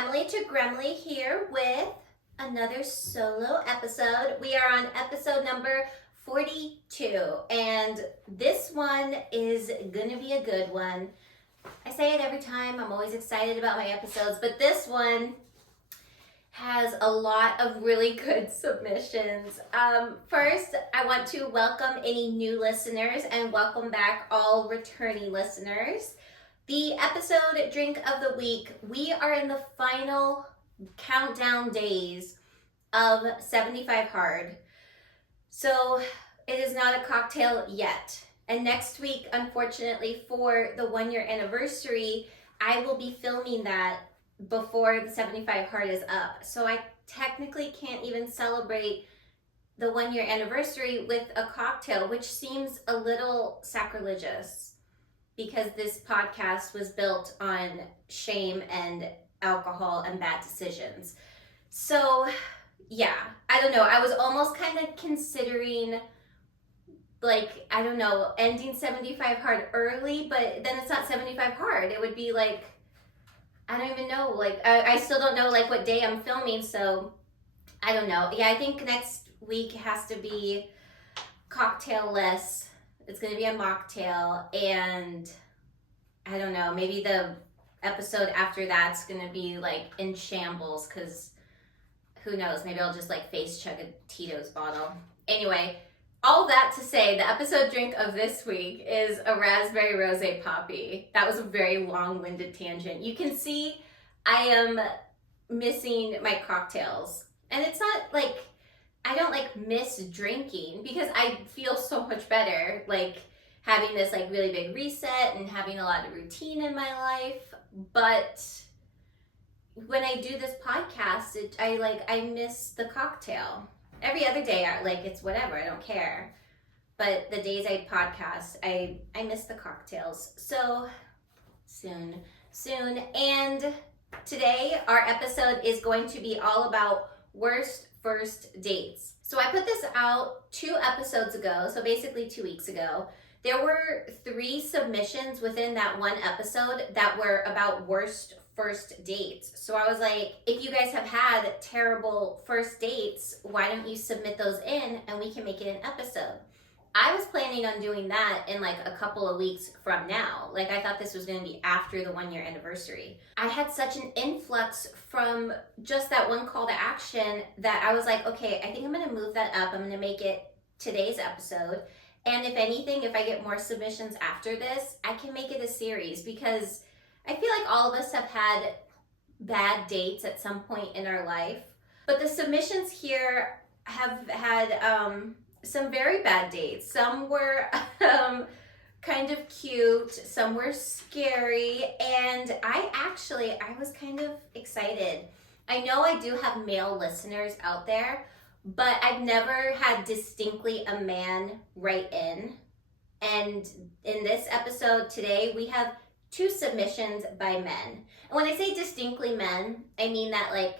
Emily to Gremily here with another solo episode. We are on episode number 42, and this one is gonna be a good one. I say it every time, I'm always excited about my episodes, but this one has a lot of really good submissions. First, I want to welcome any new listeners and welcome back all returning listeners. The episode drink of the week, we are in the final countdown days of 75 hard. So it is not a cocktail yet. And next week, unfortunately, for the 1 year anniversary, I will be filming that before the 75 hard is up. So I technically can't even celebrate the 1 year anniversary with a cocktail, which seems a little sacrilegious, because this podcast was built on shame and alcohol and bad decisions. So yeah, I don't know. I was almost kind of considering, like, I don't know, ending 75 hard early, but then it's not 75 hard. It would be like, I don't even know. Like, I still don't know like what day I'm filming. So I don't know. Yeah, I think next week has to be cocktail-less. It's going to be a mocktail, and I don't know, maybe the episode after that's going to be like in shambles, because who knows, maybe I'll just like face chug a Tito's bottle. Anyway, all that to say, the episode drink of this week is a raspberry rosé poppy. That was a very long-winded tangent. You can see I am missing my cocktails, and it's not like I don't like miss drinking, because I feel so much better like having this like really big reset and having a lot of routine in my life. But when I do this podcast, I miss the cocktail. Every other day, it's whatever, I don't care. But the days I podcast, I miss the cocktails. So soon. And today our episode is going to be all about worst first dates. So I put this out 2 episodes ago, so basically 2 weeks ago. There were 3 submissions within that one episode that were about worst first dates. So I was like, if you guys have had terrible first dates, why don't you submit those in and we can make it an episode? I was planning on doing that in like a couple of weeks from now. Like, I thought this was going to be after the 1 year anniversary. I had such an influx from just that one call to action that I was like, okay, I think I'm going to move that up. I'm going to make it today's episode. And if anything, if I get more submissions after this, I can make it a series, because I feel like all of us have had bad dates at some point in our life. But the submissions here have had some very bad dates. Some were kind of cute, some were scary, and I was kind of excited. I know I do have male listeners out there, but I've never had distinctly a man write in. And in this episode today, we have 2 submissions by men. And when I say distinctly men, I mean that like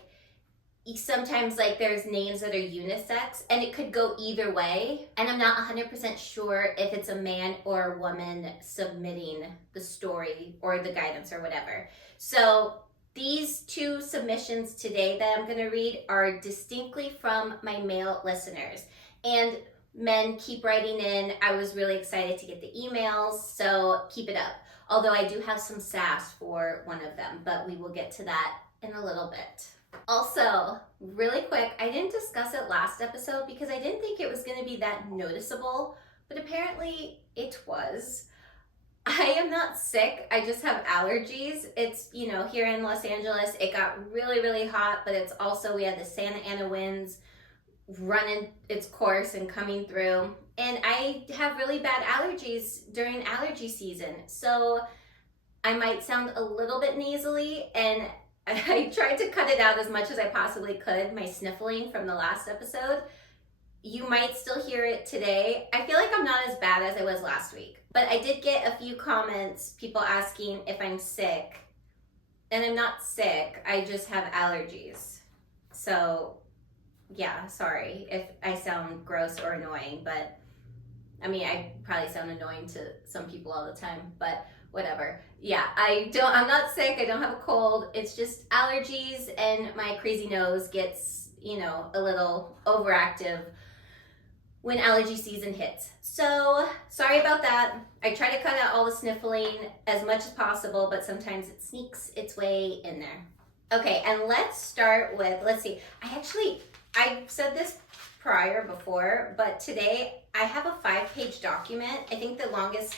sometimes like there's names that are unisex, and it could go either way. And I'm not 100% sure if it's a man or a woman submitting the story or the guidance or whatever. So these 2 submissions today that I'm going to read are distinctly from my male listeners. And men, keep writing in. I was really excited to get the emails, so keep it up. Although I do have some sass for one of them, but we will get to that in a little bit. Also, really quick, I didn't discuss it last episode because I didn't think it was going to be that noticeable, but apparently it was. I am not sick, I just have allergies. It's, here in Los Angeles, it got really, really hot, but it's also, we had the Santa Ana winds running its course and coming through. And I have really bad allergies during allergy season. So I might sound a little bit nasally, and I tried to cut it out as much as I possibly could, my sniffling from the last episode. You might still hear it today. I feel like I'm not as bad as I was last week. But I did get a few comments, people asking if I'm sick. And I'm not sick, I just have allergies. So yeah, sorry if I sound gross or annoying, but I mean, I probably sound annoying to some people all the time, but whatever. Yeah, I'm not sick. I don't have a cold. It's just allergies and my crazy nose gets, a little overactive when allergy season hits. So sorry about that. I try to cut out all the sniffling as much as possible, but sometimes it sneaks its way in there. Okay, and let's start with, let's see. I said this before, but today I have a 5-page document. I think the longest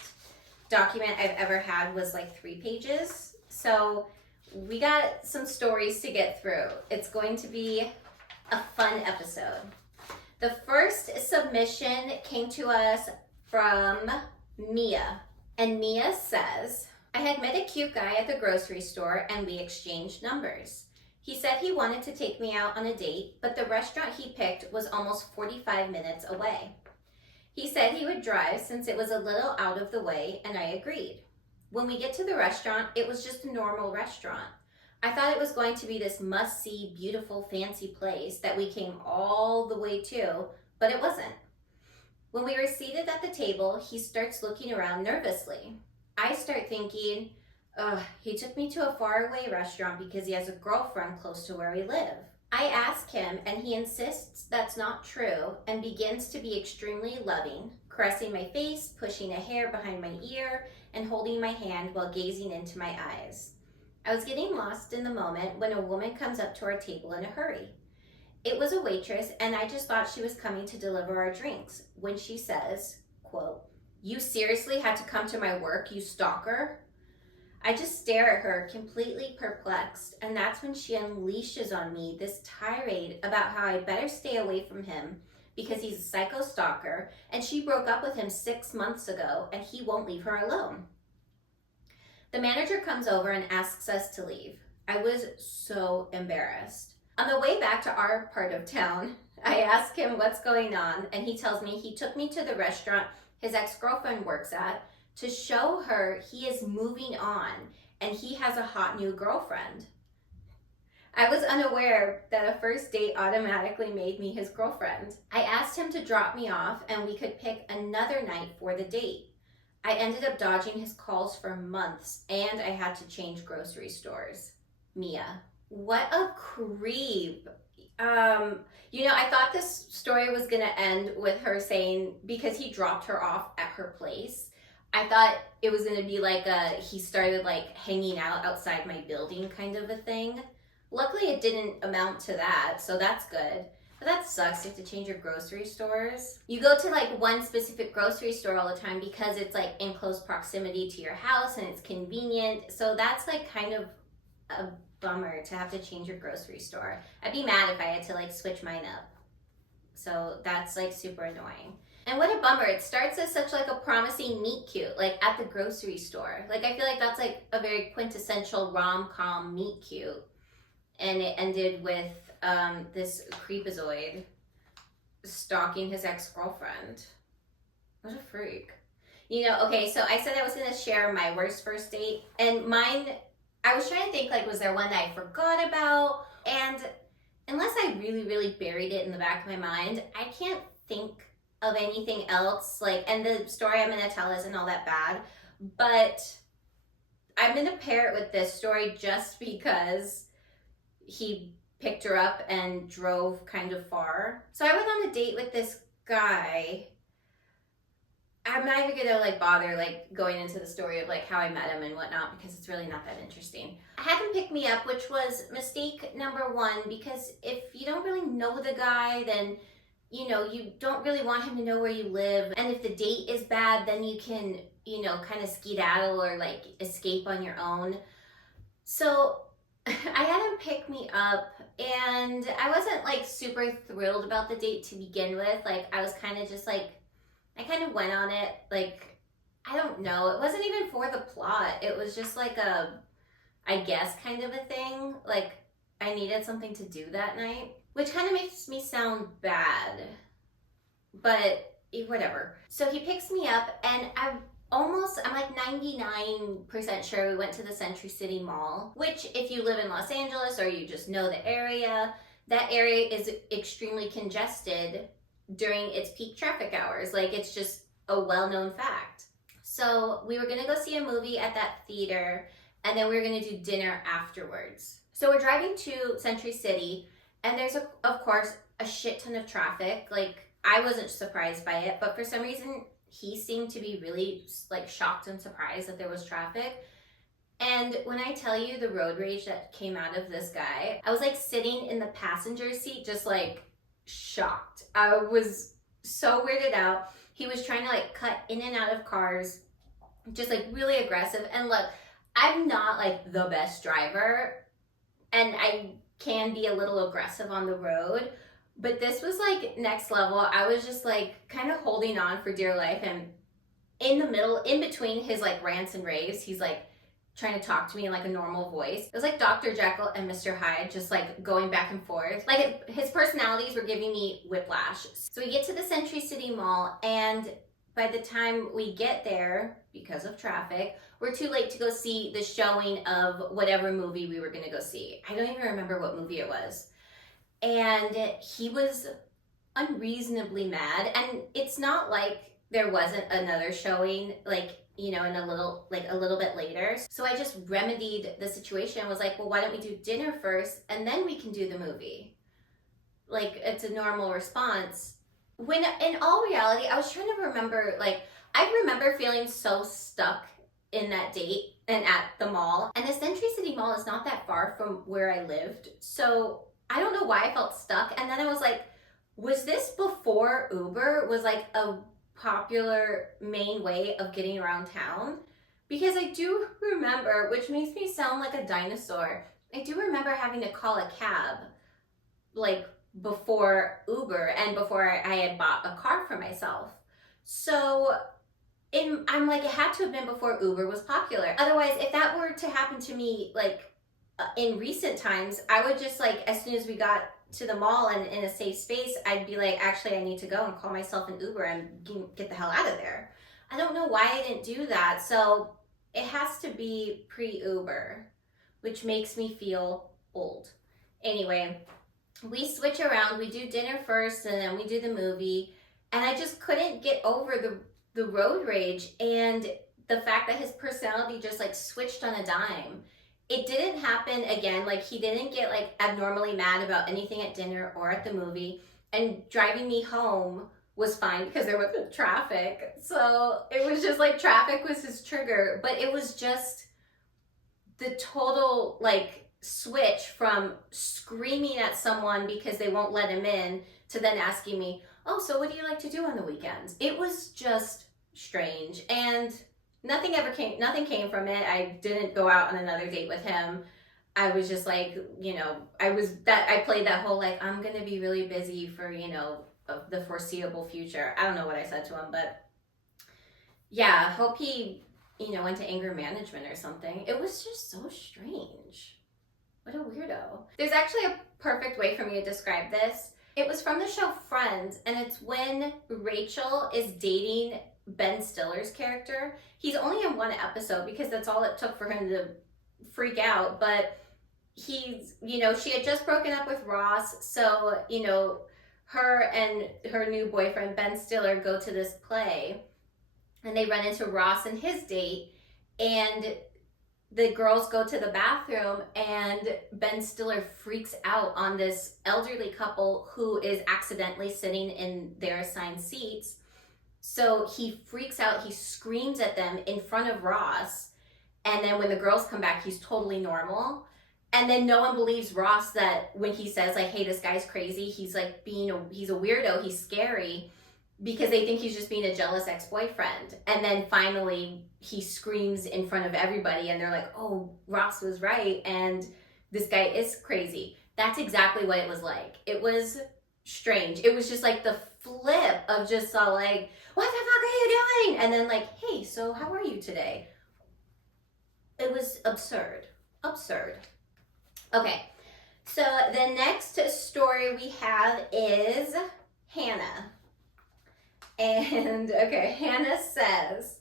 document I've ever had was like 3 pages. So we got some stories to get through. It's going to be a fun episode. The first submission came to us from Mia, and Mia says, I had met a cute guy at the grocery store and we exchanged numbers. He said he wanted to take me out on a date, but the restaurant he picked was almost 45 minutes away. He said he would drive since it was a little out of the way, and I agreed. When we get to the restaurant, it was just a normal restaurant. I thought it was going to be this must-see, beautiful, fancy place that we came all the way to, but it wasn't. When we were seated at the table, he starts looking around nervously. I start thinking, he took me to a faraway restaurant because he has a girlfriend close to where we live. I ask him, and he insists that's not true and begins to be extremely loving, caressing my face, pushing a hair behind my ear, and holding my hand while gazing into my eyes. I was getting lost in the moment when a woman comes up to our table in a hurry. It was a waitress, and I just thought she was coming to deliver our drinks when she says, quote, "You seriously had to come to my work, you stalker?" I just stare at her, completely perplexed, and that's when she unleashes on me this tirade about how I better stay away from him because he's a psycho stalker, and she broke up with him 6 months ago, and he won't leave her alone. The manager comes over and asks us to leave. I was so embarrassed. On the way back to our part of town, I ask him what's going on, and he tells me he took me to the restaurant his ex-girlfriend works at to show her he is moving on and he has a hot new girlfriend. I was unaware that a first date automatically made me his girlfriend. I asked him to drop me off and we could pick another night for the date. I ended up dodging his calls for months and I had to change grocery stores. Mia. What a creep. I thought this story was gonna end with her saying, because he dropped her off at her place, I thought it was gonna be like he started like hanging out outside my building kind of a thing. Luckily it didn't amount to that, so that's good. But that sucks, you have to change your grocery stores. You go to like one specific grocery store all the time because it's like in close proximity to your house and it's convenient. So that's like kind of a bummer to have to change your grocery store. I'd be mad if I had to like switch mine up. So that's like super annoying. And what a bummer, it starts as such like a promising meet cute, like at the grocery store. Like I feel like that's like a very quintessential rom-com meet cute. And it ended with this creepazoid stalking his ex-girlfriend. What a freak. Okay, so I said I was gonna share my worst first date, and mine, I was trying to think like, was there one that I forgot about? And unless I really, really buried it in the back of my mind, I can't think of anything else. Like, and the story I'm gonna tell isn't all that bad, but I'm gonna pair it with this story just because he picked her up and drove kind of far. So I went on a date with this guy. I'm not even gonna like bother like going into the story of like how I met him and whatnot because it's really not that interesting. I had him pick me up, which was mistake number one, because if you don't really know the guy, then you don't really want him to know where you live. And if the date is bad, then you can, kind of skedaddle or like escape on your own. So I had him pick me up and I wasn't like super thrilled about the date to begin with. Like I was kind of just like, I kind of went on it, like, I don't know. It wasn't even for the plot. It was just like I guess kind of a thing. Like I needed something to do that night, which kind of makes me sound bad, but whatever. So he picks me up and I'm like 99% sure we went to the Century City Mall, which if you live in Los Angeles or you just know the area, that area is extremely congested during its peak traffic hours. Like it's just a well-known fact. So we were gonna go see a movie at that theater, and then we were gonna do dinner afterwards. So we're driving to Century City, and there's, of course, a shit ton of traffic. Like, I wasn't surprised by it, but for some reason, he seemed to be really like shocked and surprised that there was traffic. And when I tell you the road rage that came out of this guy, I was like sitting in the passenger seat, just like shocked. I was so weirded out. He was trying to like cut in and out of cars, just like really aggressive. And look, I'm not like the best driver, and I can be a little aggressive on the road, but this was like next level. I was just like kind of holding on for dear life, and in the middle, in between his like rants and raves, he's like trying to talk to me in like a normal voice. It was like Dr. Jekyll and Mr. Hyde, just like going back and forth. Like his personalities were giving me whiplash. So we get to the Century City Mall, and by the time we get there, because of traffic, we're too late to go see the showing of whatever movie we were gonna go see. I don't even remember what movie it was. And he was unreasonably mad. And it's not like there wasn't another showing, like, you know, in a little bit later. So I just remedied the situation and was like, well, why don't we do dinner first and then we can do the movie? Like, it's a normal response. When in all reality, I was trying to remember, like, I remember feeling so stuck in that date and at the mall. And the Century City Mall is not that far from where I lived. So I don't know why I felt stuck. And then I was like, was this before Uber was like a popular main way of getting around town? Because I do remember, which makes me sound like a dinosaur, I do remember having to call a cab like before Uber and before I had bought a car for myself. So I'm like, it had to have been before Uber was popular. Otherwise, if that were to happen to me like in recent times, I would just like, as soon as we got to the mall and in a safe space, I'd be like, actually, I need to go and call myself an Uber and get the hell out of there. I don't know why I didn't do that. So it has to be pre-Uber, which makes me feel old. Anyway, we switch around. We do dinner first and then we do the movie. And I just couldn't get over the road rage and the fact that his personality just like switched on a dime. It didn't happen again. Like, he didn't get like abnormally mad about anything at dinner or at the movie, and driving me home was fine because there wasn't traffic. So it was just like traffic was his trigger, but it was just the total like switch from screaming at someone because they won't let him in to then asking me, oh, so what do you like to do on the weekends? It was just strange, and nothing came from it. I didn't go out on another date with him. I was just like, you know, I played that whole like, I'm gonna be really busy for, you know, the foreseeable future. I don't know what I said to him, but yeah, hope he, you know, went to anger management or something. It was just so strange. What a weirdo. There's actually a perfect way for me to describe this. It was from the show Friends, and it's when Rachel is dating Ben Stiller's character. He's only in one episode because that's all it took for him to freak out, but he's, you know, she had just broken up with Ross, so, you know, her and her new boyfriend Ben Stiller go to this play, and they run into Ross and his date, and the girls go to the bathroom, and Ben Stiller freaks out on this elderly couple who is accidentally sitting in their assigned seats. So he freaks out, he screams at them in front of Ross, and then when the girls come back, he's totally normal. And then no one believes Ross that when he says like, hey, this guy's crazy, he's like he's a weirdo, he's scary, because they think he's just being a jealous ex-boyfriend. And then finally he screams in front of everybody and they're like, oh, Ross was right and this guy is crazy. That's exactly what it was like. It was strange. It was just like the flip of just like, what the fuck are you doing? And then like, hey, so how are you today? It was absurd. Absurd. Okay, so the next story we have is Hannah. And okay, Hannah says,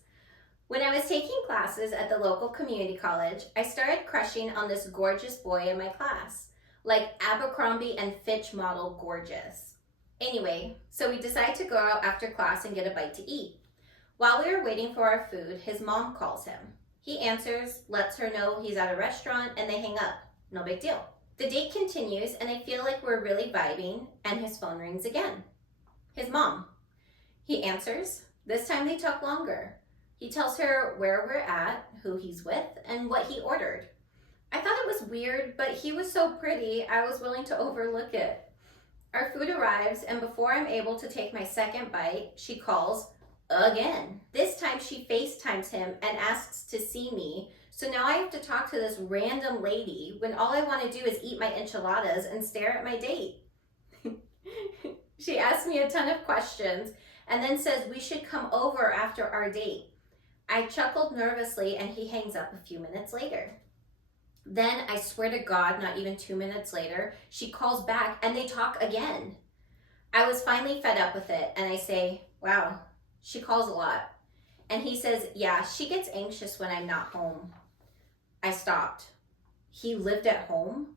when I was taking classes at the local community college, I started crushing on this gorgeous boy in my class, like Abercrombie and Fitch model gorgeous. Anyway, so we decided to go out after class and get a bite to eat. While we were waiting for our food, his mom calls him. He answers, lets her know he's at a restaurant, and they hang up. No big deal. The date continues, and I feel like we're really vibing, and his phone rings again. His mom. He answers. This time they talk longer. He tells her where we're at, who he's with, and what he ordered. I thought it was weird, but he was so pretty, I was willing to overlook it. Our food arrives, and before I'm able to take my second bite, she calls again. This time she FaceTimes him and asks to see me. So now I have to talk to this random lady when all I want to do is eat my enchiladas and stare at my date. She asks me a ton of questions and then says we should come over after our date. I chuckled nervously and he hangs up a few minutes later. Then, I swear to God, not even 2 minutes later, she calls back and they talk again. I was finally fed up with it and I say, wow, she calls a lot. And he says, yeah, she gets anxious when I'm not home. I stopped. He lived at home?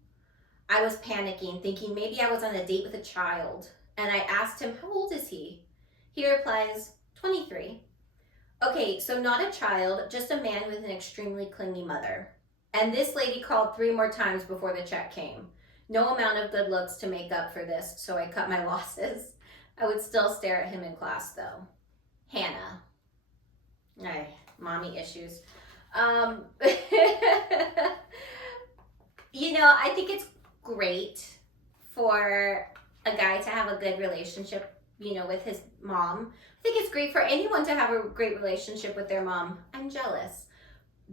I was panicking, thinking maybe I was on a date with a child. And I asked him, how old is he? He replies, 23. Okay, so not a child, just a man with an extremely clingy mother. And this lady called 3 more times before the check came. No amount of good looks to make up for this, so I cut my losses. I would still stare at him in class, though. Hannah. Ay, mommy issues. You know, I think it's great for a guy to have a good relationship, you know, with his mom. I think it's great for anyone to have a great relationship with their mom. I'm jealous.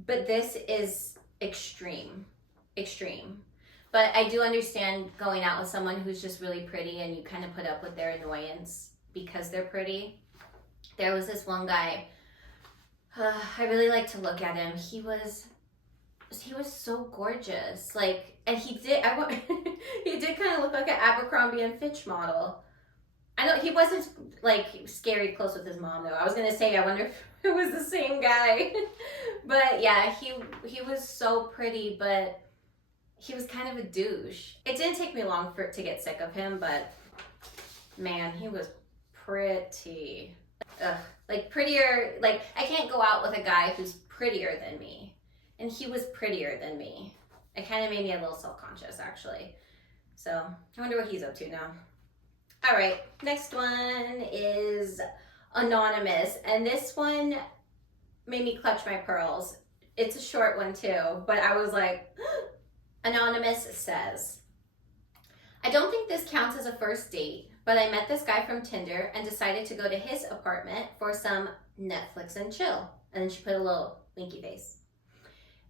But this is extreme. But I do understand going out with someone who's just really pretty and you kind of put up with their annoyance because they're pretty. There was this one guy, I really like to look at him. He was so gorgeous. Like, and he did kind of look like an Abercrombie and Fitch model. I know he wasn't like scary close with his mom though. I was gonna say, I wonder if it was the same guy. But yeah, he was so pretty, but he was kind of a douche. It didn't take me long to get sick of him, but man, he was pretty. Ugh, like prettier, like I can't go out with a guy who's prettier than me. And he was prettier than me. It kind of made me a little self-conscious actually. So I wonder what he's up to now. All right, next one is anonymous. And this one made me clutch my pearls. It's a short one too, but I was like, anonymous says, I don't think this counts as a first date, but I met this guy from Tinder and decided to go to his apartment for some Netflix and chill. And then she put a little winky face.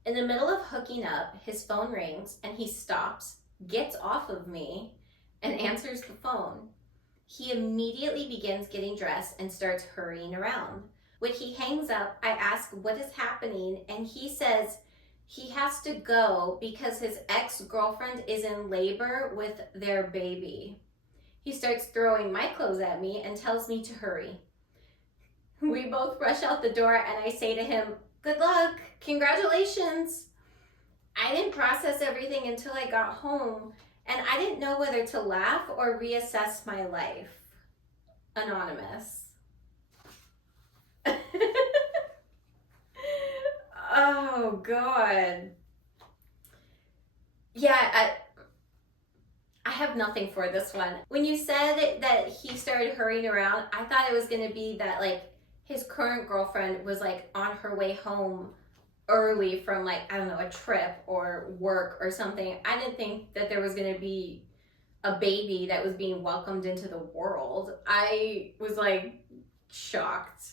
In the middle of hooking up, his phone rings and he stops, gets off of me, and answers the phone. He immediately begins getting dressed and starts hurrying around. When he hangs up, I ask what is happening, and he says he has to go because his ex-girlfriend is in labor with their baby. He starts throwing my clothes at me and tells me to hurry. We both rush out the door and I say to him, good luck, congratulations. I didn't process everything until I got home, and I didn't know whether to laugh or reassess my life. Anonymous. Oh, God. Yeah, I have nothing for this one. When you said that he started hurrying around, I thought it was going to be that, like, his current girlfriend was, like, on her way home early from, like, I don't know, a trip or work or something. I didn't think that there was going to be a baby that was being welcomed into the world. I was, like, shocked.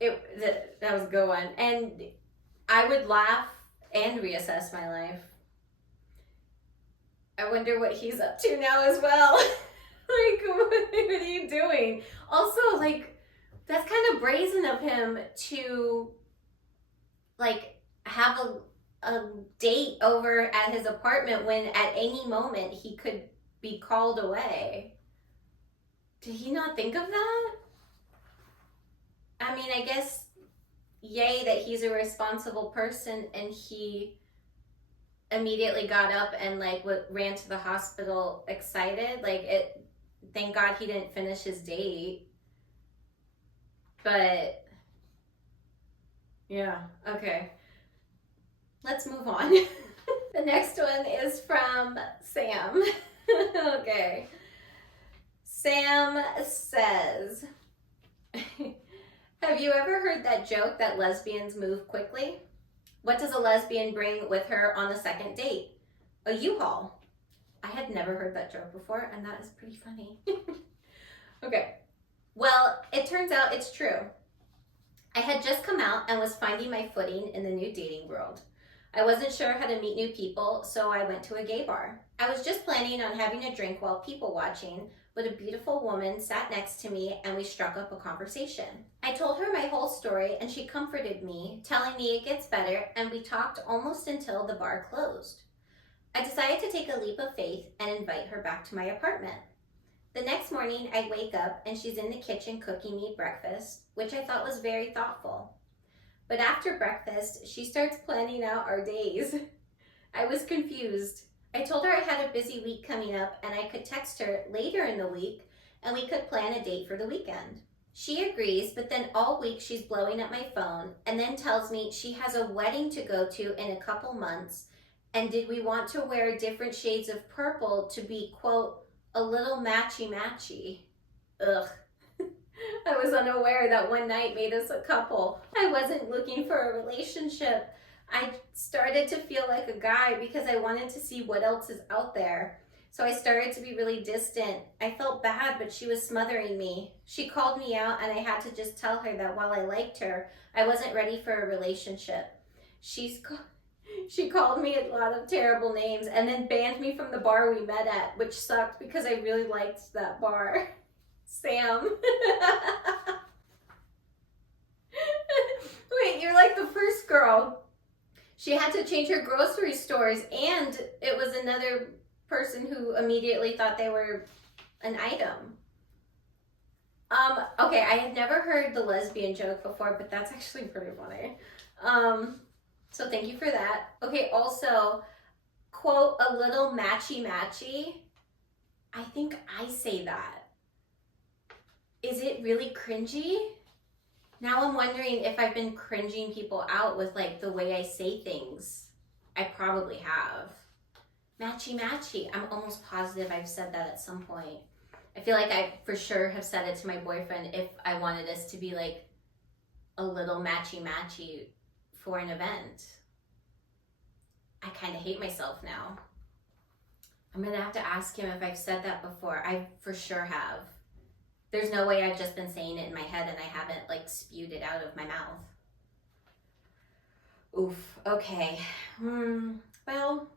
That was a good one. And I would laugh and reassess my life. I wonder what he's up to now as well. Like, what are you doing? Also, like, that's kind of brazen of him to, like, have a date over at his apartment when at any moment he could be called away. Did he not think of that? I mean, I guess, yay that he's a responsible person and he immediately got up and, like, ran to the hospital excited. Like, thank God he didn't finish his date. But yeah, okay. Let's move on. The next one is from Sam. Okay. Sam says, have you ever heard that joke that lesbians move quickly? What does a lesbian bring with her on the second date? A U-Haul. I had never heard that joke before, and that is pretty funny. Okay. Well, it turns out it's true. I had just come out and was finding my footing in the new dating world. I wasn't sure how to meet new people, so I went to a gay bar. I was just planning on having a drink while people watching, but a beautiful woman sat next to me and we struck up a conversation. I told her my whole story and she comforted me, telling me it gets better, and we talked almost until the bar closed. I decided to take a leap of faith and invite her back to my apartment. The next morning, I wake up and she's in the kitchen cooking me breakfast, which I thought was very thoughtful. But after breakfast, she starts planning out our days. I was confused. I told her I had a busy week coming up and I could text her later in the week and we could plan a date for the weekend. She agrees, but then all week she's blowing up my phone and then tells me she has a wedding to go to in a couple months, and did we want to wear different shades of purple to be, quote, a little matchy-matchy. Ugh. I was unaware that one night made us a couple. I wasn't looking for a relationship. I started to feel like a guy because I wanted to see what else is out there. So I started to be really distant. I felt bad, but she was smothering me. She called me out and I had to just tell her that while I liked her, I wasn't ready for a relationship. She called me a lot of terrible names and then banned me from the bar we met at, which sucked because I really liked that bar. Sam. Wait, you're like the first girl. She had to change her grocery stores, and it was another person who immediately thought they were an item. Okay, I had never heard the lesbian joke before, but that's actually pretty funny. So thank you for that. Okay, also, quote, a little matchy-matchy. I think I say that. Is it really cringy? Now I'm wondering if I've been cringing people out with like the way I say things. I probably have. Matchy-matchy. I'm almost positive I've said that at some point. I feel like I for sure have said it to my boyfriend if I wanted us to be like a little matchy-matchy for an event. I kind of hate myself now. I'm gonna have to ask him if I've said that before. I for sure have. There's no way I've just been saying it in my head and I haven't like spewed it out of my mouth. Oof, okay. Well,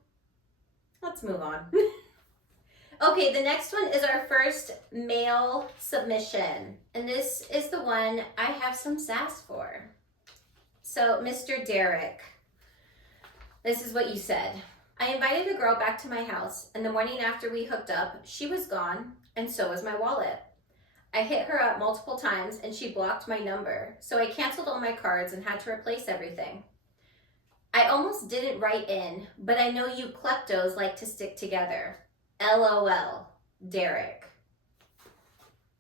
let's move on. Okay, the next one is our first male submission. And this is the one I have some sass for. So, Mr. Derek, this is what you said. I invited a girl back to my house, and the morning after we hooked up, she was gone, and so was my wallet. I hit her up multiple times and she blocked my number, so I canceled all my cards and had to replace everything. I almost didn't write in, but I know you kleptos like to stick together. LOL, Derek.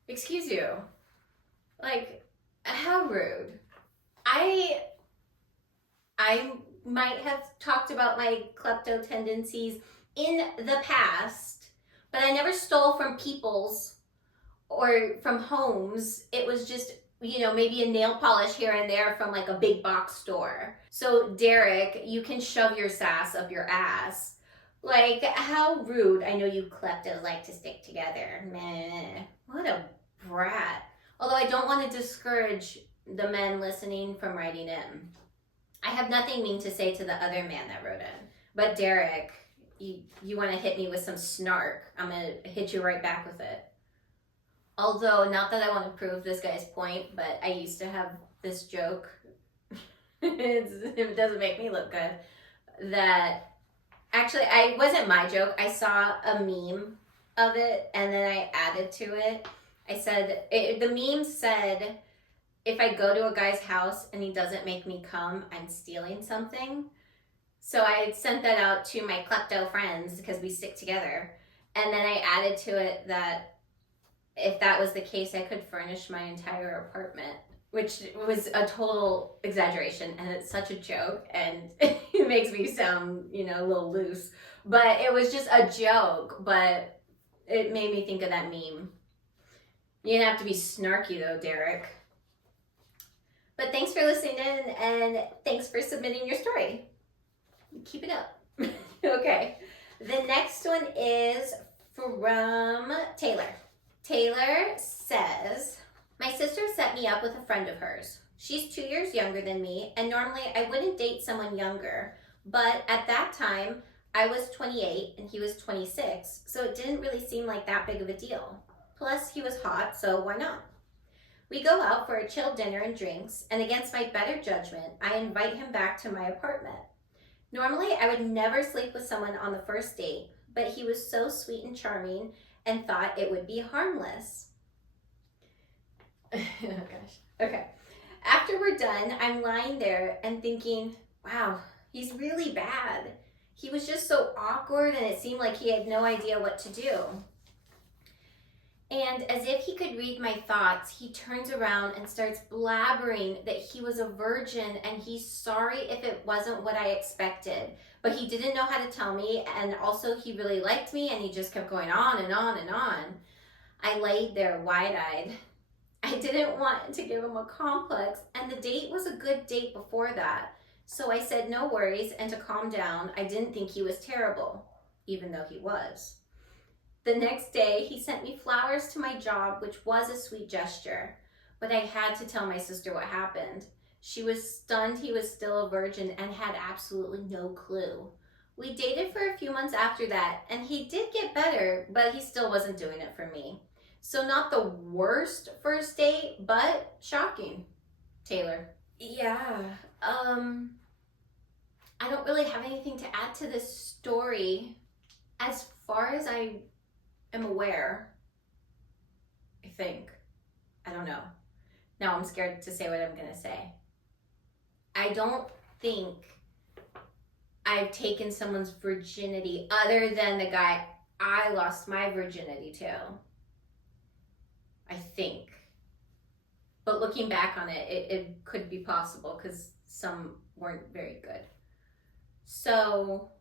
Excuse you. Like, how rude. I might have talked about my klepto tendencies in the past, but I never stole from people's or from homes. It was just, you know, maybe a nail polish here and there from like a big box store. So Derek, you can shove your sass up your ass. Like, how rude. I know you kleptos like to stick together. Meh. What a brat. Although I don't want to discourage the men listening from writing in. I have nothing mean to say to the other man that wrote in. But Derek, you want to hit me with some snark, I'm going to hit you right back with it. Although, not that I want to prove this guy's point, but I used to have this joke. It doesn't make me look good. That, actually, it wasn't my joke. I saw a meme of it, and then I added to it. I said, the meme said, if I go to a guy's house and he doesn't make me come, I'm stealing something. So I sent that out to my klepto friends because we stick together. And then I added to it that if that was the case, I could furnish my entire apartment which was a total exaggeration, and it's such a joke, and it makes me sound, a little loose. But it was just a joke, but it made me think of that meme. You didn't have to be snarky though, Derek. But thanks for listening in, and thanks for submitting your story. Keep it up. Okay. The next one is from Taylor. Taylor says, my sister set me up with a friend of hers. She's 2 years younger than me, and normally I wouldn't date someone younger, but at that time, I was 28 and he was 26, so it didn't really seem like that big of a deal. Plus, he was hot, so why not? We go out for a chill dinner and drinks, and against my better judgment, I invite him back to my apartment. Normally, I would never sleep with someone on the first date, but he was so sweet and charming and thought it would be harmless. Oh gosh. Okay. After we're done, I'm lying there and thinking, wow, he's really bad. He was just so awkward, and it seemed like he had no idea what to do. And as if he could read my thoughts, he turns around and starts blabbering that he was a virgin and he's sorry if it wasn't what I expected. But he didn't know how to tell me, and also he really liked me, and he just kept going on and on and on. I laid there wide-eyed. I didn't want to give him a complex, and the date was a good date before that. So I said no worries, and to calm down, I didn't think he was terrible, even though he was. The next day, he sent me flowers to my job, which was a sweet gesture, but I had to tell my sister what happened. She was stunned he was still a virgin and had absolutely no clue. We dated for a few months after that, and he did get better, but he still wasn't doing it for me. So not the worst first date, but shocking. Taylor. Yeah, I don't really have anything to add to this story. As far as I am aware, I think. I don't know. Now I'm scared to say what I'm gonna say. I don't think I've taken someone's virginity other than the guy I lost my virginity to. I think. But looking back on it, it could be possible because some weren't very good. So,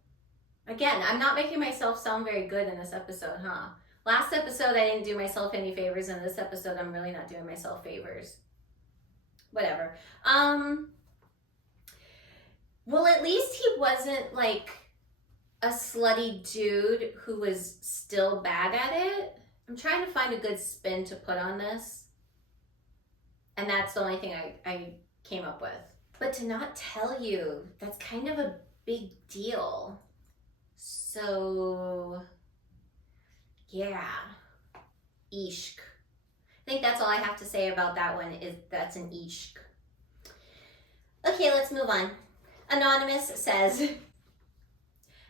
again, I'm not making myself sound very good in this episode, huh? Last episode, I didn't do myself any favors, and this episode, I'm really not doing myself favors. Whatever. Well, at least he wasn't like a slutty dude who was still bad at it. I'm trying to find a good spin to put on this. And that's the only thing I came up with. But to not tell you, that's kind of a big deal. So, yeah. Ishk. I think that's all I have to say about that one, is that's an ishk. Okay, let's move on. Anonymous says,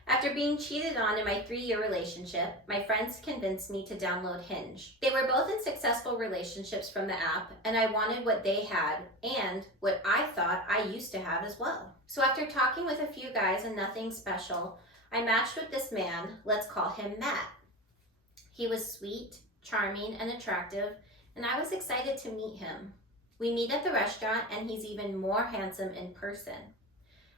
after being cheated on in my 3-year relationship, my friends convinced me to download Hinge. They were both in successful relationships from the app, and I wanted what they had and what I thought I used to have as well. So after talking with a few guys and nothing special, I matched with this man, let's call him Matt. He was sweet, charming, and attractive, and I was excited to meet him. We meet at the restaurant, and he's even more handsome in person.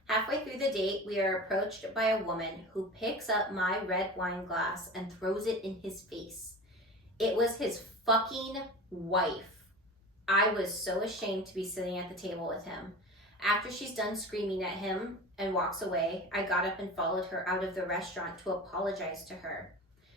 Halfway through the date, we are approached by a woman who picks up my red wine glass and throws it in his face. It was his fucking wife. I was so ashamed to be sitting at the table with him. After she's done screaming at him and walks away, I got up and followed her out of the restaurant to apologize to her.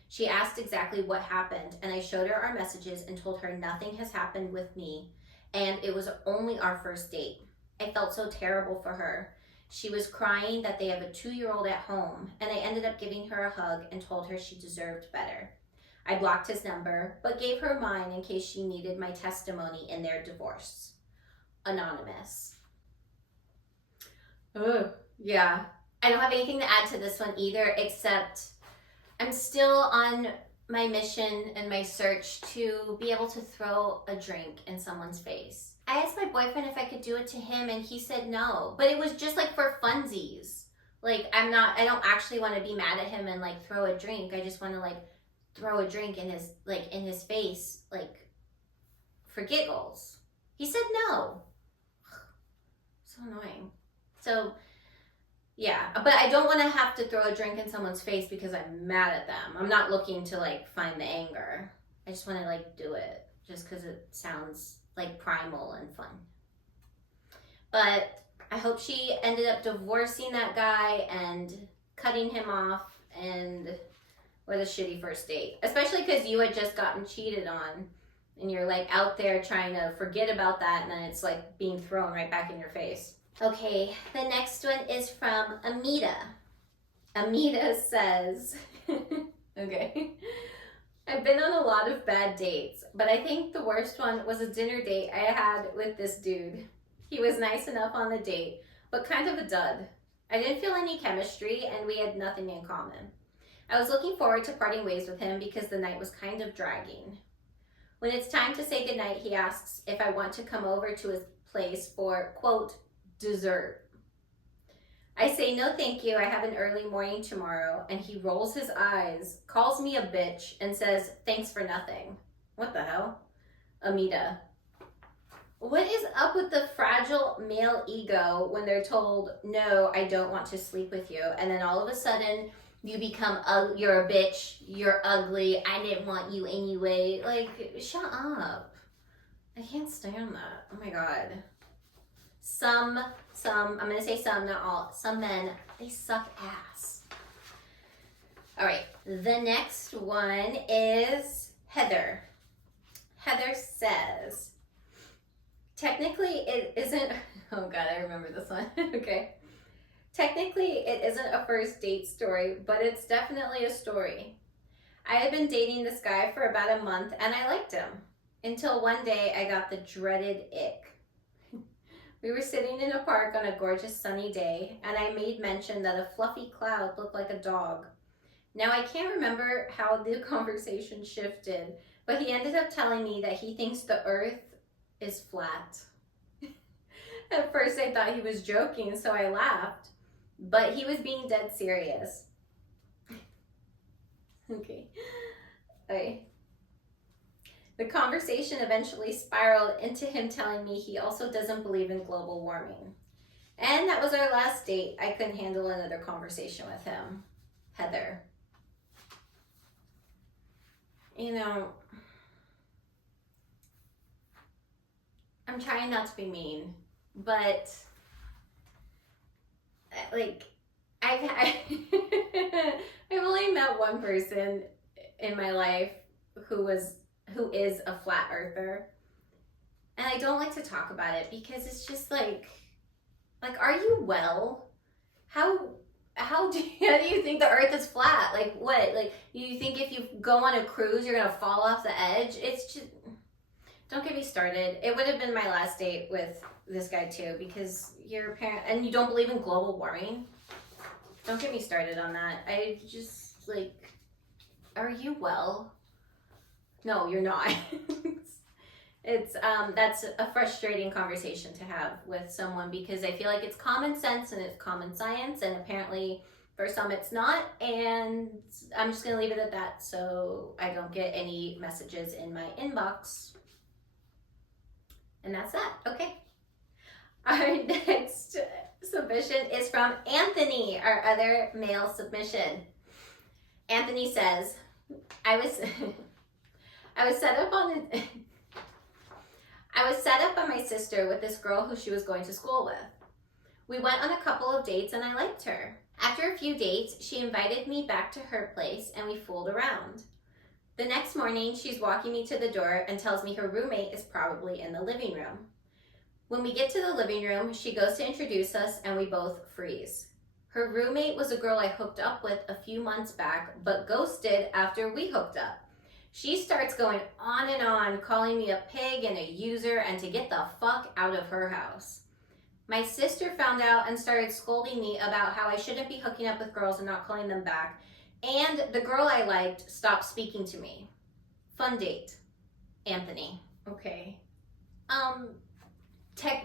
She asked exactly what happened, and I showed her our messages and told her nothing has happened with me, and it was only our first date. I felt so terrible for her. She was crying that they have a 2-year-old at home, and I ended up giving her a hug and told her she deserved better. I blocked his number, but gave her mine in case she needed my testimony in their divorce. Anonymous. Oh, yeah. I don't have anything to add to this one either, except I'm still on my mission and my search to be able to throw a drink in someone's face. I asked my boyfriend if I could do it to him, and he said no, but it was just like for funsies. Like, I don't actually want to be mad at him and like throw a drink. I just want to like throw a drink in his face, like for giggles. He said no. So annoying. So, yeah, but I don't want to have to throw a drink in someone's face because I'm mad at them. I'm not looking to like find the anger. I just want to like do it just because it sounds like primal and fun. But I hope she ended up divorcing that guy and cutting him off, and what a shitty first date. Especially because you had just gotten cheated on and you're like out there trying to forget about that, and then it's like being thrown right back in your face. Okay, the next one is from Amita. Amita says, okay, I've been on a lot of bad dates, but I think the worst one was a dinner date I had with this dude. He was nice enough on the date, but kind of a dud. I didn't feel any chemistry and we had nothing in common. I was looking forward to parting ways with him because the night was kind of dragging. When it's time to say goodnight, he asks if I want to come over to his place for, quote, dessert. I say no thank you, I have an early morning tomorrow, and he rolls his eyes, calls me a bitch, and says thanks for nothing. What the hell? Amita. What is up with the fragile male ego when they're told, no, I don't want to sleep with you, and then all of a sudden you become, you're a bitch, you're ugly, I didn't want you anyway. Like, shut up. I can't stand that. Oh my God. Some, I'm going to say some, not all, some men, they suck ass. All right, the next one is Heather. Heather says, technically it isn't, oh God, I remember this one, okay. Technically it isn't a first date story, but it's definitely a story. I had been dating this guy for about a month and I liked him, until one day I got the dreaded ick. We were sitting in a park on a gorgeous sunny day, and I made mention that a fluffy cloud looked like a dog. Now I can't remember how the conversation shifted, but he ended up telling me that he thinks the earth is flat. At first I thought he was joking, so I laughed, but he was being dead serious. Okay. The conversation eventually spiraled into him telling me he also doesn't believe in global warming. And that was our last date. I couldn't handle another conversation with him. Heather. You know, I'm trying not to be mean, but like, I've only met one person in my life who is a flat earther, and I don't like to talk about it because it's just like are you well? How do you think the earth is flat? Like what? Like you think if you go on a cruise you're gonna fall off the edge? It's just, don't get me started. It would have been my last date with this guy too, because you're a parent and you don't believe in global warming. Don't get me started on that. I just like, are you well? No, you're not. It's that's a frustrating conversation to have with someone because I feel like it's common sense and it's common science, and apparently for some it's not, and I'm just gonna leave it at that so I don't get any messages in my inbox. And that's that. Okay. Our next submission is from Anthony, our other male submission. Anthony says, I was set up by my sister with this girl who she was going to school with. We went on a couple of dates and I liked her. After a few dates, she invited me back to her place and we fooled around. The next morning, she's walking me to the door and tells me her roommate is probably in the living room. When we get to the living room, she goes to introduce us and we both freeze. Her roommate was a girl I hooked up with a few months back, but ghosted after we hooked up. She starts going on and on, calling me a pig and a user and to get the fuck out of her house. My sister found out and started scolding me about how I shouldn't be hooking up with girls and not calling them back. And the girl I liked stopped speaking to me. Fun date. Anthony. Okay.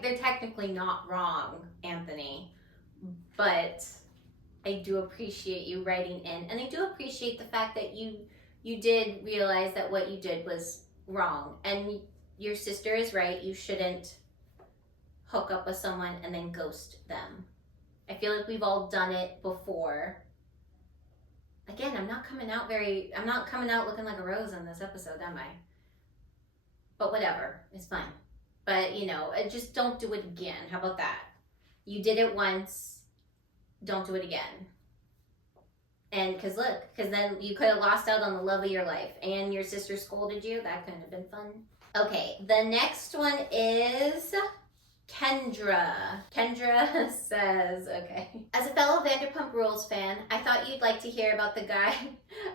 They're technically not wrong, Anthony, but I do appreciate you writing in, and I do appreciate the fact that you did realize that what you did was wrong, and your sister is right. You shouldn't hook up with someone and then ghost them. I feel like we've all done it before. Again, I'm not coming out looking like a rose in this episode, am I? But whatever, it's fine. But, you know, just don't do it again. How about that? You did it once, don't do it again. And because then you could have lost out on the love of your life and your sister scolded you. That couldn't have been fun. Okay, the next one is Kendra. Kendra says, okay. As a fellow Vanderpump Rules fan, I thought you'd like to hear about the guy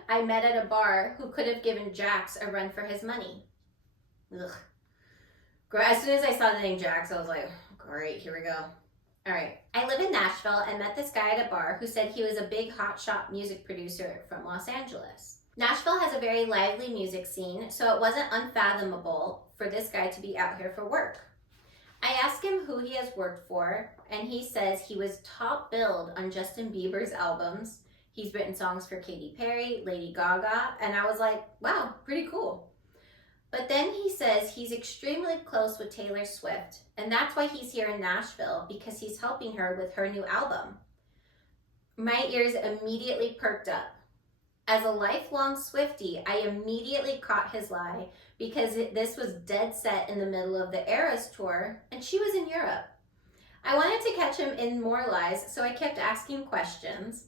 I met at a bar who could have given Jax a run for his money. Ugh. As soon as I saw the name Jax, I was like, great, here we go. All right. I live in Nashville and met this guy at a bar who said he was a big hotshot music producer from Los Angeles. Nashville has a very lively music scene, so it wasn't unfathomable for this guy to be out here for work. I asked him who he has worked for, and he says he was top billed on Justin Bieber's albums. He's written songs for Katy Perry, Lady Gaga, and I was like, wow, pretty cool. But then he says he's extremely close with Taylor Swift, and that's why he's here in Nashville, because he's helping her with her new album. My ears immediately perked up. As a lifelong Swiftie, I immediately caught his lie, because this was dead set in the middle of the Eras tour, and she was in Europe. I wanted to catch him in more lies, so I kept asking questions,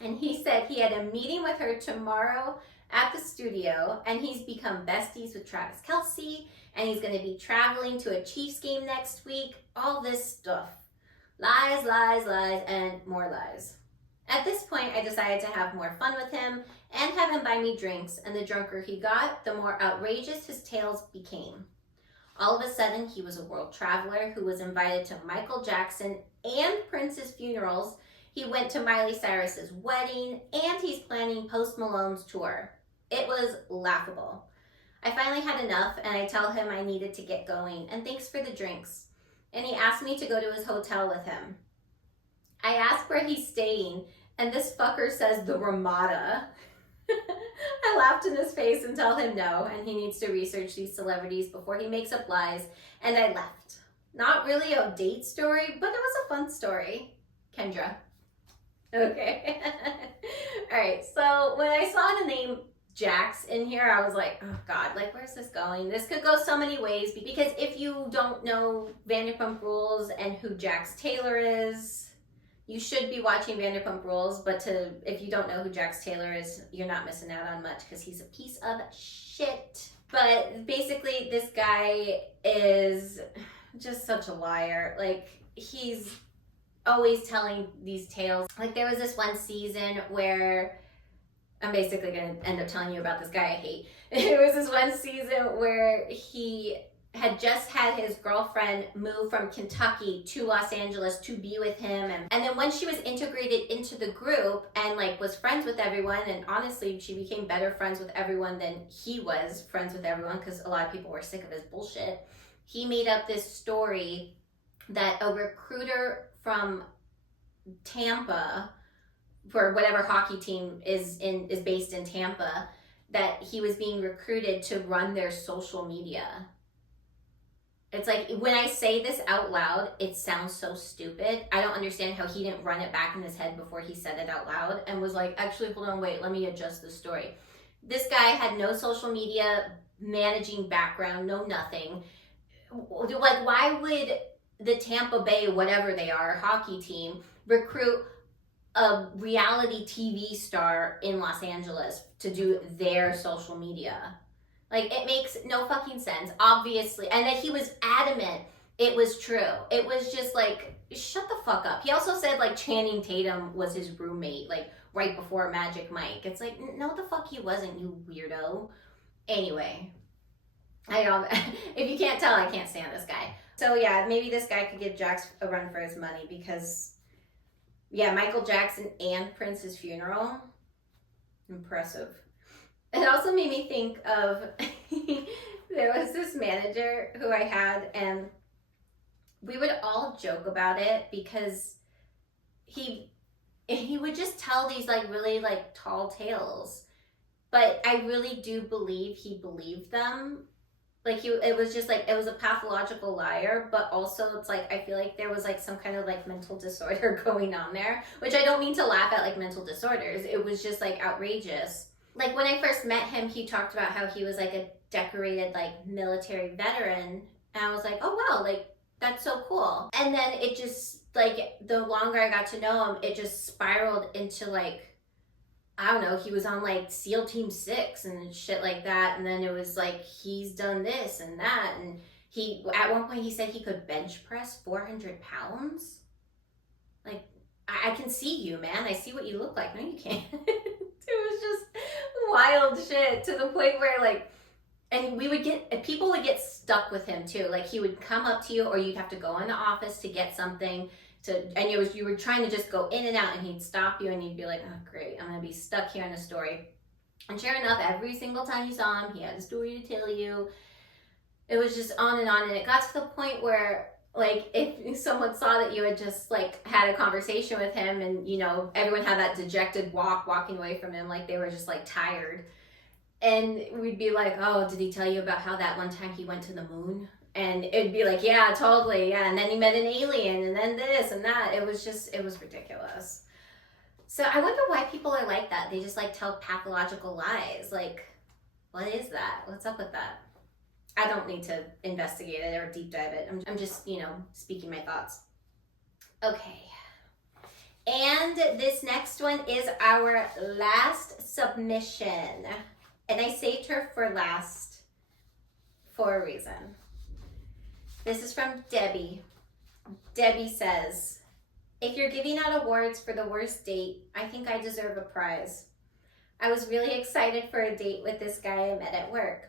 and he said he had a meeting with her tomorrow at the studio, and he's become besties with Travis Kelce, and he's going to be traveling to a Chiefs game next week. All this stuff. Lies, lies, lies, and more lies. At this point, I decided to have more fun with him and have him buy me drinks, and the drunker he got, the more outrageous his tales became. All of a sudden, he was a world traveler who was invited to Michael Jackson and Prince's funerals. He went to Miley Cyrus's wedding, and he's planning Post Malone's tour. It was laughable. I finally had enough, and I tell him I needed to get going, and thanks for the drinks. And he asked me to go to his hotel with him. I ask where he's staying, and this fucker says the Ramada. I laughed in his face and tell him no, and he needs to research these celebrities before he makes up lies, and I left. Not really a date story, but it was a fun story. Kendra. Okay. All right, so when I saw the name Jax in here, I was like, oh God, like, where's this going? This could go so many ways, because if you don't know Vanderpump Rules and who Jax Taylor is, you should be watching Vanderpump Rules, but if you don't know who Jax Taylor is, you're not missing out on much, because he's a piece of shit. But basically, this guy is just such a liar. Like, he's always telling these tales. Like, there was this one season where I'm basically going to end up telling you about this guy I hate. It was this one season where he had just had his girlfriend move from Kentucky to Los Angeles to be with him. And then when she was integrated into the group and like was friends with everyone, and honestly, she became better friends with everyone than he was friends with everyone, because a lot of people were sick of his bullshit. He made up this story that a recruiter from Tampa, for whatever hockey team is based in Tampa, that he was being recruited to run their social media. It's like, when I say this out loud, it sounds so stupid. I don't understand how he didn't run it back in his head before he said it out loud and was like, actually, hold on, wait, let me adjust the story. This guy had no social media managing background, no nothing. Like, why would the Tampa Bay, whatever they are, hockey team, recruit a reality TV star in Los Angeles to do their social media? Like, it makes no fucking sense, obviously. And that he was adamant it was true. It was just like, shut the fuck up. He also said, like, Channing Tatum was his roommate, like, right before Magic Mike. It's like, no, the fuck he wasn't, you weirdo. Anyway, if you can't tell, I can't stand this guy. So, yeah, maybe this guy could give Jax a run for his money, because, yeah, Michael Jackson and Prince's funeral, impressive. It also made me think of, there was this manager who I had, and we would all joke about it, because he would just tell these like really like tall tales, but I really do believe he believed them. Like it was just like, it was a pathological liar, but also it's like, I feel like there was like some kind of like mental disorder going on there, which I don't mean to laugh at like mental disorders. It was just like outrageous. Like when I first met him, he talked about how he was like a decorated like military veteran. And I was like, oh wow, like that's so cool. And then it just like, the longer I got to know him, it just spiraled into like, I don't know, he was on like SEAL Team 6 and shit like that. And then it was like, he's done this and that. And he, at one point, he said he could bench press 400 pounds. Like, I can see you, man. I see what you look like. No, you can't. It was just wild shit to the point where, like, and people would get stuck with him too. Like, he would come up to you, or you'd have to go in the office to get something. And you were trying to just go in and out, and he'd stop you, and you'd be like, oh great, I'm gonna be stuck here in a story. And sure enough, every single time you saw him, he had a story to tell you. It was just on, and it got to the point where, like, if someone saw that you had just like had a conversation with him, and you know, everyone had that dejected walking away from him, like they were just like tired, and we'd be like, oh, did he tell you about how that one time he went to the moon? And it'd be like, yeah, totally, yeah. And then he met an alien, and then this and that. It was ridiculous. So I wonder why people are like that. They just like tell pathological lies. Like, what is that? What's up with that? I don't need to investigate it or deep dive it. I'm just, you know, speaking my thoughts. Okay. And this next one is our last submission. And I saved her for last for a reason. This is from Debbie. Debbie says, if you're giving out awards for the worst date, I think I deserve a prize. I was really excited for a date with this guy I met at work.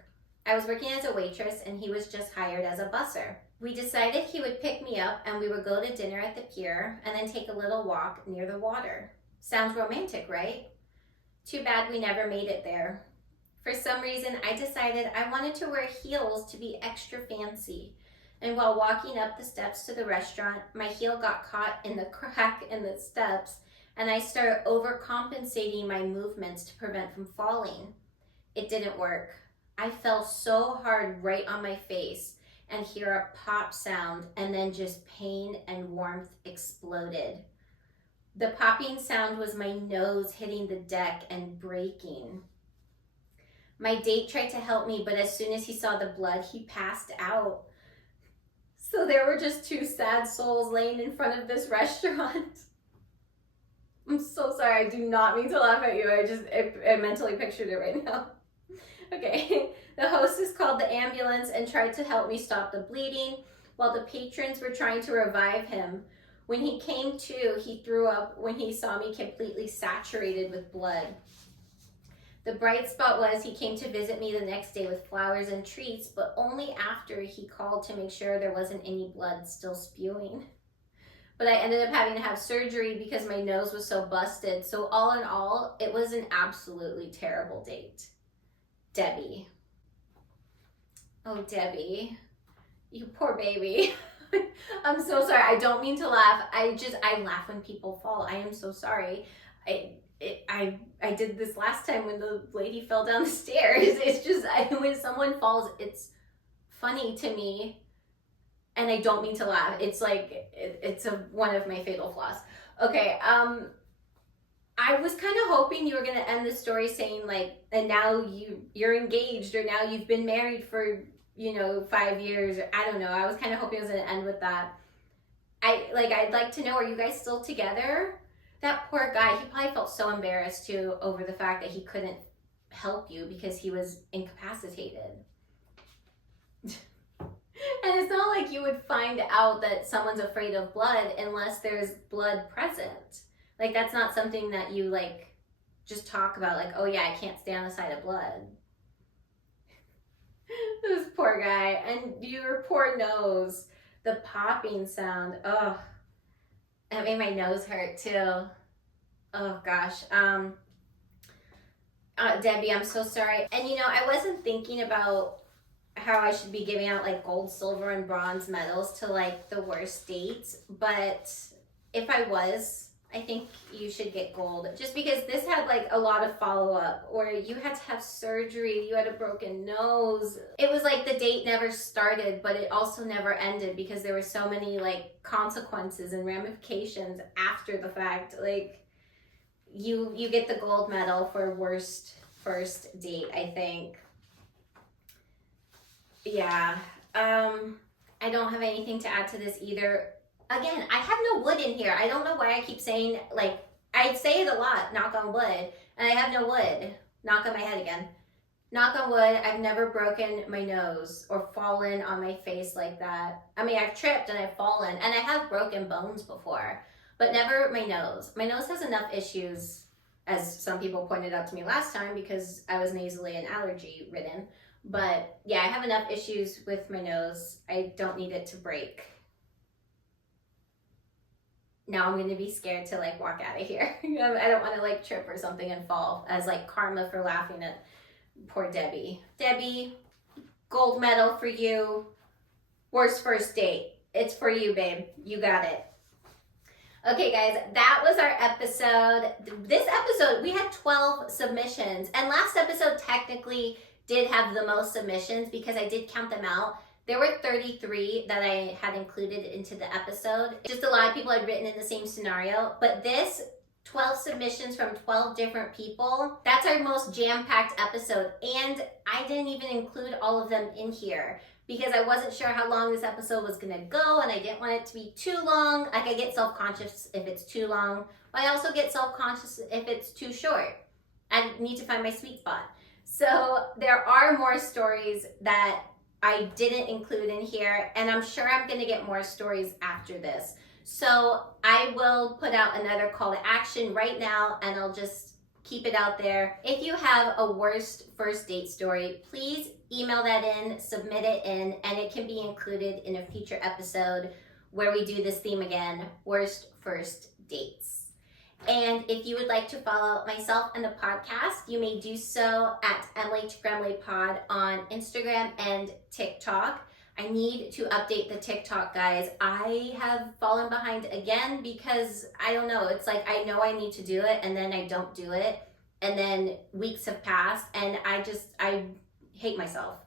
I was working as a waitress and he was just hired as a busser. We decided he would pick me up and we would go to dinner at the pier and then take a little walk near the water. Sounds romantic, right? Too bad we never made it there. For some reason, I decided I wanted to wear heels to be extra fancy. And while walking up the steps to the restaurant, my heel got caught in the crack in the steps, and I started overcompensating my movements to prevent from falling. It didn't work. I fell so hard right on my face and hear a pop sound, and then just pain and warmth exploded. The popping sound was my nose hitting the deck and breaking. My date tried to help me, but as soon as he saw the blood, he passed out. So there were just two sad souls laying in front of this restaurant. I'm so sorry. I do not mean to laugh at you. I mentally pictured it right now. Okay. The hostess called the ambulance and tried to help me stop the bleeding while the patrons were trying to revive him. When he came to, he threw up when he saw me completely saturated with blood. The bright spot was he came to visit me the next day with flowers and treats, but only after he called to make sure there wasn't any blood still spewing. But I ended up having to have surgery because my nose was so busted. So all in all, it was an absolutely terrible date. Debbie. Oh, Debbie. You poor baby. I'm so sorry. I don't mean to laugh. I laugh when people fall. I am so sorry. I did this last time when the lady fell down the stairs. It's just, when someone falls, it's funny to me, and I don't mean to laugh. It's like, it's one of my fatal flaws. Okay, I was kind of hoping you were going to end the story saying like, and now you're engaged, or now you've been married for, 5 years, or I don't know. I was kind of hoping it was going to end with that. I'd like to know, are you guys still together? That poor guy, he probably felt so embarrassed too over the fact that he couldn't help you because he was incapacitated. And it's not like you would find out that someone's afraid of blood unless there's blood present. Like, that's not something that you like just talk about, like, oh yeah, I can't stand the sight of blood. This poor guy, and your poor nose, the popping sound, ugh. That made my nose hurt too. Oh gosh. Debbie, I'm so sorry. And I wasn't thinking about how I should be giving out like gold, silver, and bronze medals to like the worst dates, but if I was, I think you should get gold, just because this had like a lot of follow-up, or you had to have surgery, you had a broken nose. It was like the date never started, but it also never ended because there were so many like consequences and ramifications after the fact. Like you get the gold medal for worst first date, I think. Yeah. I don't have anything to add to this either. Again, I have no wood in here. I don't know why I keep saying, like, I say it a lot, knock on wood, and I have no wood. Knock on my head again. Knock on wood, I've never broken my nose or fallen on my face like that. I mean, I've tripped and I've fallen, and I have broken bones before, but never my nose. My nose has enough issues, as some people pointed out to me last time, because I was nasally and allergy ridden. But yeah, I have enough issues with my nose. I don't need it to break. Now I'm gonna be scared to like walk out of here. I don't want to like trip or something and fall as like karma for laughing at poor Debbie. Debbie, gold medal for you. Worst first date. It's for you, babe. You got it. Okay, guys, that was our episode. This episode, we had 12 submissions, and last episode technically did have the most submissions because I did count them out. There were 33 that I had included into the episode. Just a lot of people had written in the same scenario, but this 12 submissions from 12 different people, that's our most jam-packed episode. And I didn't even include all of them in here because I wasn't sure how long this episode was gonna go, and I didn't want it to be too long. Like, I get self-conscious if it's too long, but I also get self-conscious if it's too short. I need to find my sweet spot. So there are more stories that I didn't include in here, and I'm sure I'm gonna get more stories after this. So I will put out another call to action right now, and I'll just keep it out there. If you have a worst first date story, please email that in, submit it in, and it can be included in a future episode where we do this theme again, worst first dates. And if you would like to follow myself and the podcast, you may do so at Emily to Gremily Pod on Instagram and TikTok. I need to update the TikTok, guys. I have fallen behind again because I don't know. It's like I know I need to do it, and then I don't do it, and then weeks have passed, and I hate myself.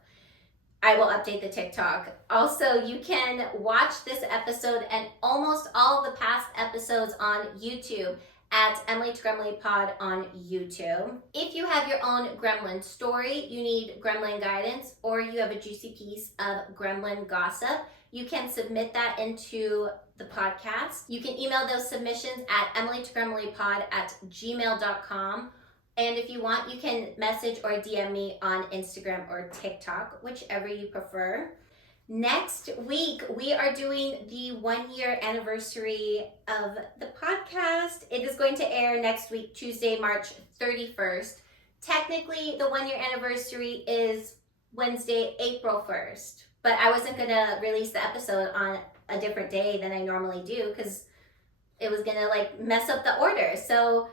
I will update the TikTok. Also, you can watch this episode and almost all the past episodes on YouTube at Emily to Gremily Pod on YouTube. If you have your own gremlin story, you need gremlin guidance, or you have a juicy piece of gremlin gossip, you can submit that into the podcast. You can email those submissions at emilytoggremilypod@gmail.com. And if you want, you can message or DM me on Instagram or TikTok, whichever you prefer. Next week, we are doing the 1-year anniversary of the podcast. It is going to air next week, Tuesday, March 31st. Technically, the 1-year anniversary is Wednesday, April 1st, but I wasn't going to release the episode on a different day than I normally do because it was going to like mess up the order. So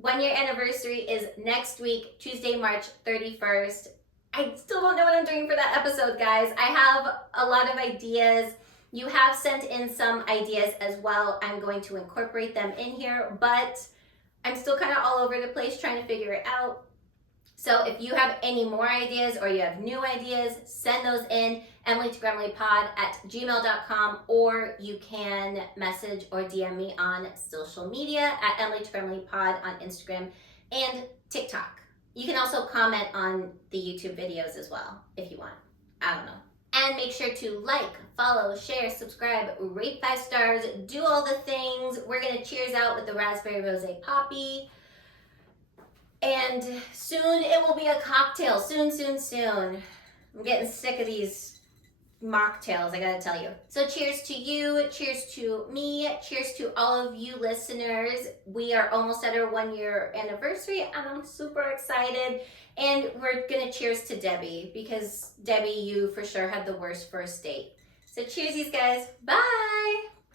1-year anniversary is next week, Tuesday, March 31st. I still don't know what I'm doing for that episode, guys. I have a lot of ideas. You have sent in some ideas as well. I'm going to incorporate them in here, but I'm still kind of all over the place trying to figure it out. So if you have any more ideas or you have new ideas, send those in, emilytoggremilypod@gmail.com, or you can message or DM me on social media at emilytoggremilypod on Instagram and TikTok. You can also comment on the YouTube videos as well, if you want. I don't know. And make sure to like, follow, share, subscribe, rate 5 stars, do all the things. We're gonna cheers out with the raspberry rosé poppy. And soon it will be a cocktail, soon, soon, soon. I'm getting sick of these mocktails, I gotta tell you. So cheers to you, cheers to me, cheers to all of you listeners. We are almost at our 1-year anniversary, and I'm super excited. And we're gonna cheers to Debbie, because Debbie, you for sure had the worst first date. So cheersies, guys. Bye.